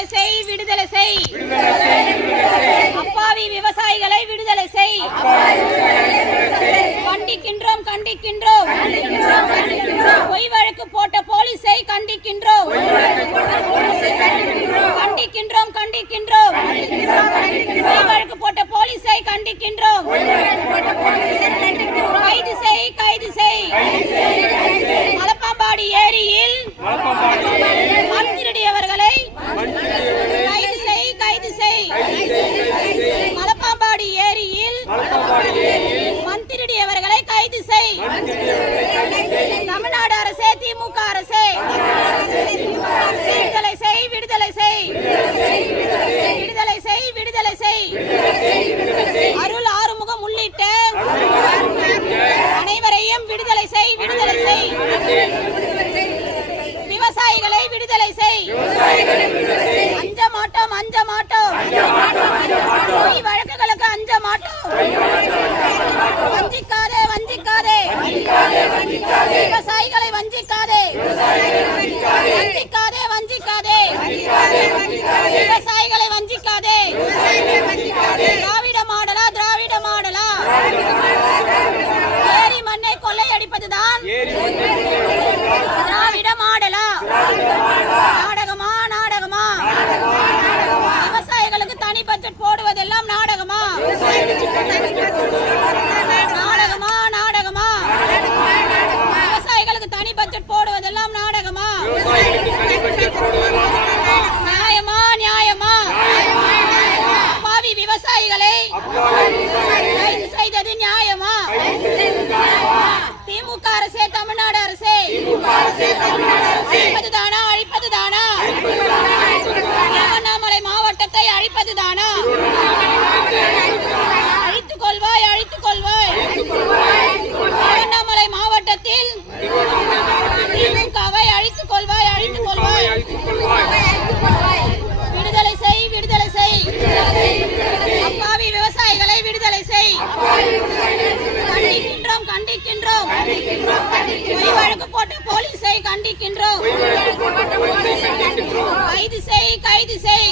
விடுதலை செய், அப்பாவி விவசாயிகளை விடுதலை செய். கண்டிக்கின்றோம் கண்டிக்கின்றோம், பொய் வழக்கு போட்ட போலீஸை கண்டிக்கின்றோம். கண்டிக்கின்றோம் கண்டிக்கின்றோம், பொய் வழக்கு போட்ட போலீஸை கண்டிக்கின்றோம். கைது செய் கைது செய். மலப்பாம்பாடி ஏரியில் மண் திருடியவர்களை கைது செய் கைது செய். மலப்பாம்பாடி ஏரியில் மண் திருடியவர்களை கைது செய். தமிழ்நாடு அரசே, திமுக அரசே, விடுதலை செய் விடுதலை செய், விடுதலை செய் விடுதலை செய். அருள் ஆறுமுகம் உள்ளிட்ட அனைவரையும் விடுதலை செய் விடுதலை செய். விவசாயிகளை விடுதலை செய். அஞ்ச மாட்டோம் அஞ்ச மாட்டோம், பொய் வழக்குகளுக்கு அஞ்ச மாட்டோம். வஞ்சிக்காதே வஞ்சிக்காதே, விவசாயிகளை வஞ்சிக்காதே. வஞ்சிக்காதே வஞ்சிக்காதே, விவசாயிகளை வஞ்சிக்காதே. திராவிட மாடலா திராவிட மாடலா, ஏரி மண்ணை கொள்ளையடிப்பதுதான் திராவிட மாடலா? நாடகமா நாடகமா? விவசாயிகளுக்கு தனி பட்ஜெட் போடுவதெல்லாம் நாடகமா? நாடகமா நாடகமா? விவசாயிகளுக்கு தனி பட்ஜெட் போடுவதெல்லாம் நாடகமா? நியாயமா நியாயமா? அப்பாவி விவசாயிகளை கைது செய்தது நியாயமா? திமுக அரசே, தமிழ்நாடு அரசே, அழிப்பதுதானா அழிப்பதுதானா? திருவண்ணாமலை மாவட்டத்தை அழிப்பதுதானா? அழித்துக் கொள்வாய் அழித்துக் கொள்வாய். திருவண்ணாமலை மாவட்டத்தில் திமுகவை அழித்துக் கொள்வாய் அழித்துக் கொள்வாய். விடுதலை செய் விடுதலை செய், அப்பாவி விவசாயிகளை விடுதலை செய். கண்டிக்கின்றோம் கண்டிக்கின்றோம், பொய் வழக்கு போட்ட போலீஸை கண்டிக்கின்றோம். கைது செய் கைது செய்.